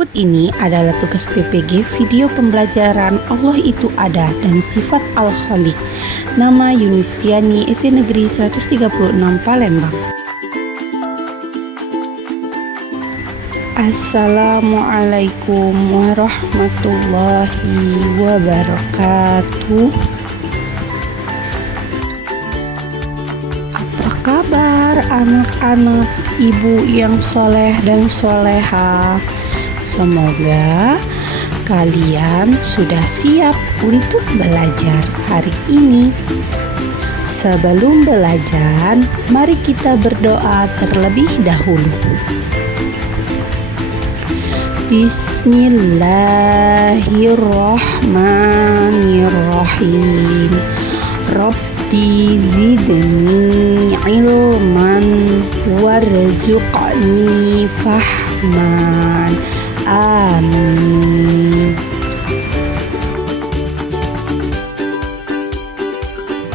Berikut ini adalah tugas PPG video pembelajaran Allah itu ada dan sifat Al-Khaliq. Nama Yunistiani, SD Negeri 136 Palembang. Assalamualaikum warahmatullahi wabarakatuh. Apa kabar anak-anak ibu yang soleh dan soleha? Semoga kalian sudah siap untuk belajar hari ini. Sebelum belajar, mari kita berdoa terlebih dahulu. Bismillahirrahmanirrahim. Rabbi zidni ilman warzuqni fahman. Amin.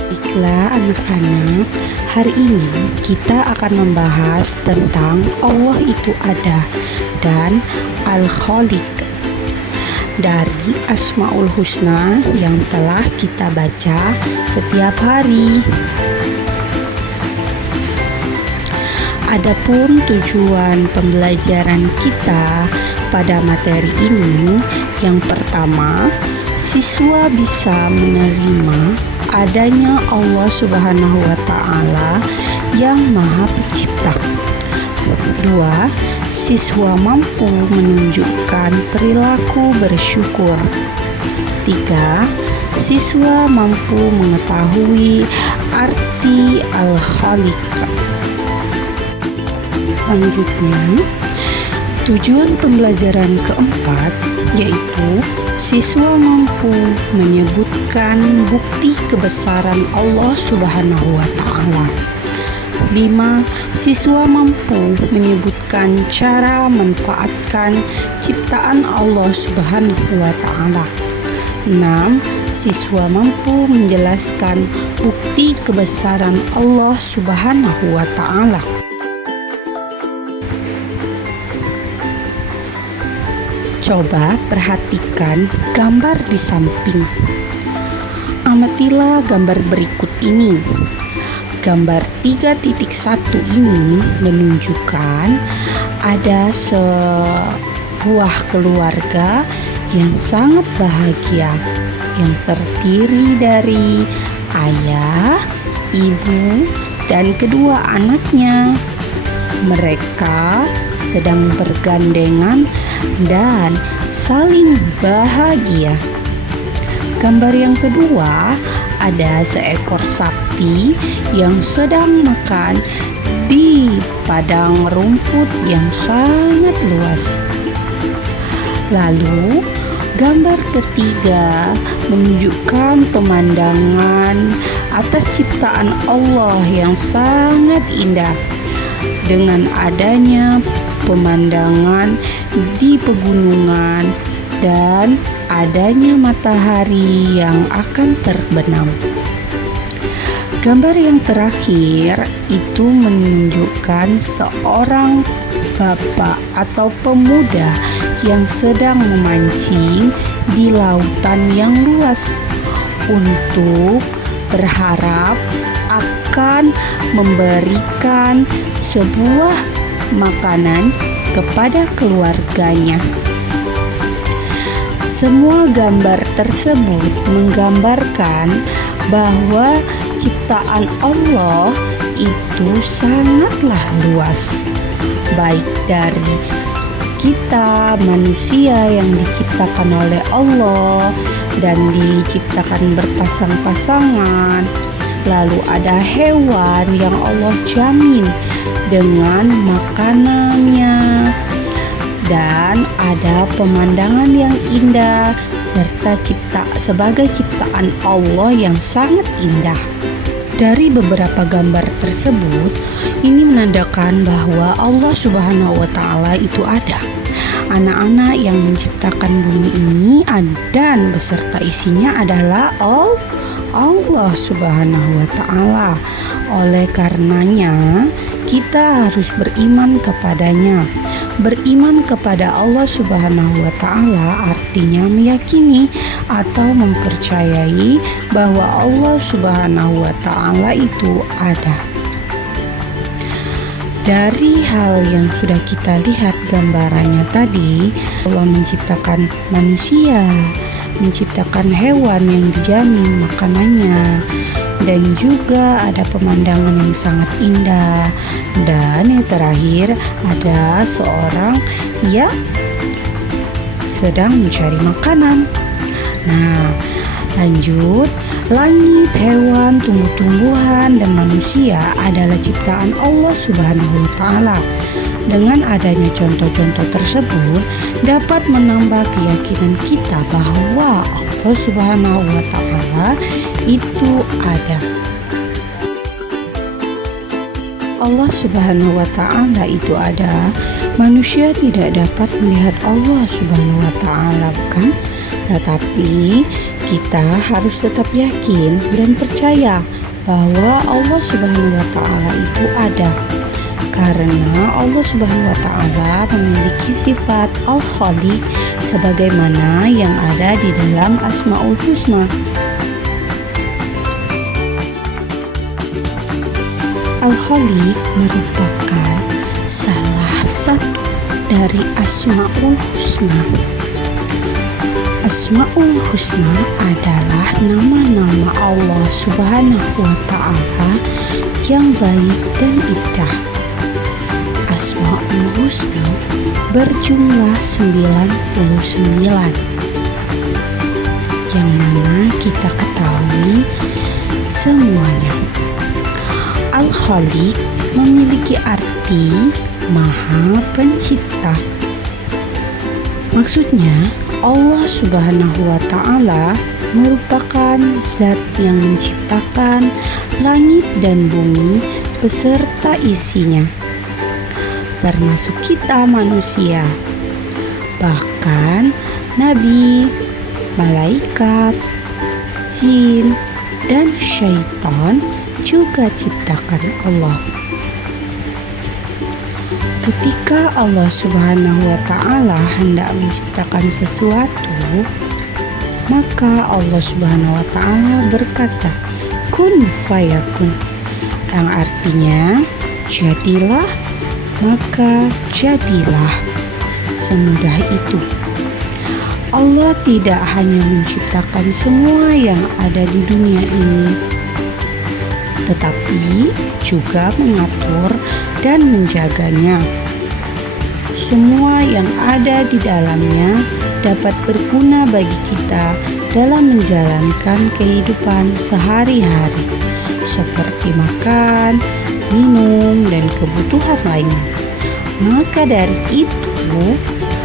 Baiklah anak-anak, hari ini kita akan membahas tentang Allah itu ada dan Al-Khaliq dari Asmaul Husna yang telah kita baca setiap hari. Adapun tujuan pembelajaran kita pada materi ini, yang pertama, siswa bisa menerima adanya Allah Subhanahu wa Ta'ala yang Maha Pencipta. Dua, siswa mampu menunjukkan perilaku bersyukur. Tiga, siswa mampu mengetahui arti Al-Khaliq. Selanjutnya, tujuan pembelajaran keempat yaitu siswa mampu menyebutkan bukti kebesaran Allah Subhanahu wa Ta'ala. 5. Siswa mampu menyebutkan cara manfaatkan ciptaan Allah Subhanahu wa Ta'ala. 6. Siswa mampu menjelaskan bukti kebesaran Allah Subhanahu wa Ta'ala. Coba perhatikan gambar di samping. Amatilah gambar berikut ini. Gambar 3.1 ini menunjukkan ada sebuah keluarga yang sangat bahagia yang terdiri dari ayah, ibu, dan kedua anaknya. Mereka sedang bergandengan dan saling bahagia. Gambar yang kedua, ada seekor sapi yang sedang makan di padang rumput yang sangat luas. Lalu, gambar ketiga menunjukkan pemandangan atas ciptaan Allah yang sangat indah dengan adanya pemandangan di pegunungan dan adanya matahari yang akan terbenam. Gambar yang terakhir itu menunjukkan seorang bapak atau pemuda yang sedang memancing di lautan yang luas untuk berharap akan memberikan sebuah makanan kepada keluarganya. Semua gambar tersebut menggambarkan bahwa ciptaan Allah itu sangatlah luas, baik dari kita manusia yang diciptakan oleh Allah dan diciptakan berpasang-pasangan, lalu ada hewan yang Allah jamin dengan makanannya, dan ada pemandangan yang indah serta sebagai ciptaan Allah yang sangat indah. Dari beberapa gambar tersebut, ini menandakan bahwa Allah Subhanahu wa Ta'ala itu ada. Anak-anak yang menciptakan bumi ini dan beserta isinya adalah Allah Subhanahu wa Ta'ala. Oleh karenanya, kita harus beriman kepadanya Beriman kepada Allah Subhanahu wa Ta'ala artinya meyakini atau mempercayai bahwa Allah Subhanahu wa Ta'ala itu ada. Dari hal yang sudah kita lihat gambarannya tadi, Allah menciptakan manusia, menciptakan hewan yang dijamin makanannya, dan juga ada pemandangan yang sangat indah. Dan yang terakhir, ada seorang yang sedang mencari makanan. Nah, lanjut, langit, hewan, tumbuh-tumbuhan, dan manusia adalah ciptaan Allah Subhanahu wa Ta'ala. Dengan adanya contoh-contoh tersebut dapat menambah keyakinan kita bahwa Allah Subhanahu wa Ta'ala itu ada. Allah Subhanahu wa Ta'ala itu ada. Manusia tidak dapat melihat Allah Subhanahu wa Ta'ala, bukan? Tetapi kita harus tetap yakin dan percaya bahwa Allah Subhanahu wa Ta'ala itu ada. Karena Allah Subhanahu wa Ta'ala memiliki sifat Al-Khaliq sebagaimana yang ada di dalam Asmaul Husna. Al-Khaliq merupakan salah satu dari Asmaul Husna. Asmaul Husna adalah nama-nama Allah Subhanahu wa Ta'ala yang baik dan indah. Asmaul Husna berjumlah 99, yang mana kita ketahui semuanya. Al-Khaliq memiliki arti Maha Pencipta. Maksudnya, Allah Subhanahu wa Ta'ala merupakan zat yang menciptakan langit dan bumi beserta isinya, termasuk kita manusia, bahkan nabi, malaikat, jin, dan syaitan juga ciptakan Allah. Ketika Allah Subhanahu wa Ta'ala hendak menciptakan sesuatu, maka Allah Subhanahu wa Ta'ala berkata, kun fayakun, yang artinya jadilah, maka jadilah. Semudah itu. Allah tidak hanya menciptakan semua yang ada di dunia ini, tetapi juga mengatur dan menjaganya. Semua yang ada di dalamnya dapat berguna bagi kita dalam menjalankan kehidupan sehari-hari, seperti makan, minum, dan kebutuhan lainnya. Maka dari itu,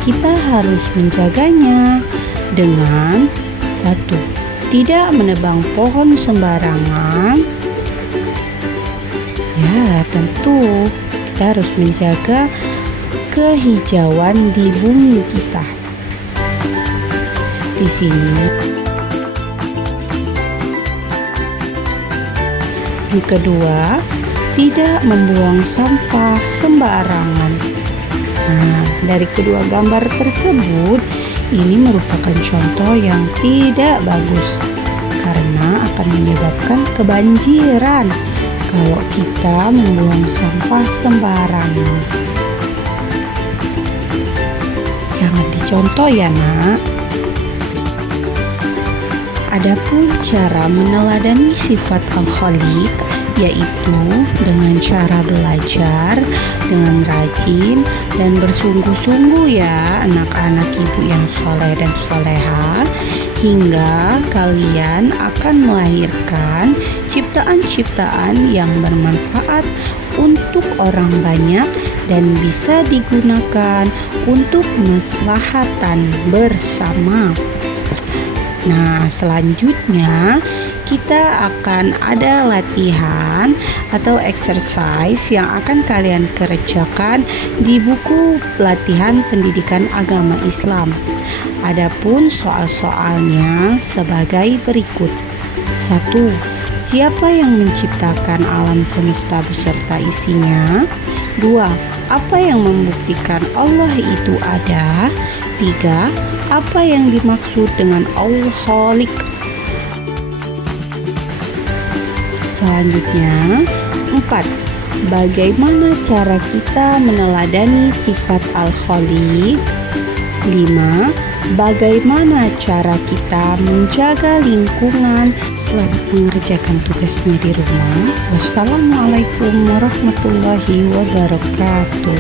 kita harus menjaganya dengan 1. Tidak menebang pohon sembarangan. Ya, tentu kita harus menjaga kehijauan di bumi kita. Di sini. Yang kedua, tidak membuang sampah sembarangan. Nah, dari kedua gambar tersebut, ini merupakan contoh yang tidak bagus karena akan menyebabkan kebanjiran kalau kita membuang sampah sembarangan. Jangan dicontoh ya, Nak. Adapun cara meneladani sifat Al-Khaliq, yaitu dengan cara belajar dengan rajin dan bersungguh-sungguh ya anak-anak ibu yang soleh dan soleha, hingga kalian akan melahirkan ciptaan-ciptaan yang bermanfaat untuk orang banyak dan bisa digunakan untuk kemaslahatan bersama. Nah, selanjutnya kita akan ada latihan atau exercise yang akan kalian kerjakan di buku pelatihan pendidikan agama Islam. Adapun soal-soalnya sebagai berikut. 1. Siapa yang menciptakan alam semesta beserta isinya? 2. Apa yang membuktikan Allah itu ada? 3. Apa yang dimaksud dengan Al-Khaliq? Selanjutnya, 4. Bagaimana cara kita meneladani sifat Al-Khaliq? 5. Bagaimana cara kita menjaga lingkungan selamat mengerjakan tugasnya di rumah? Wassalamualaikum warahmatullahi wabarakatuh.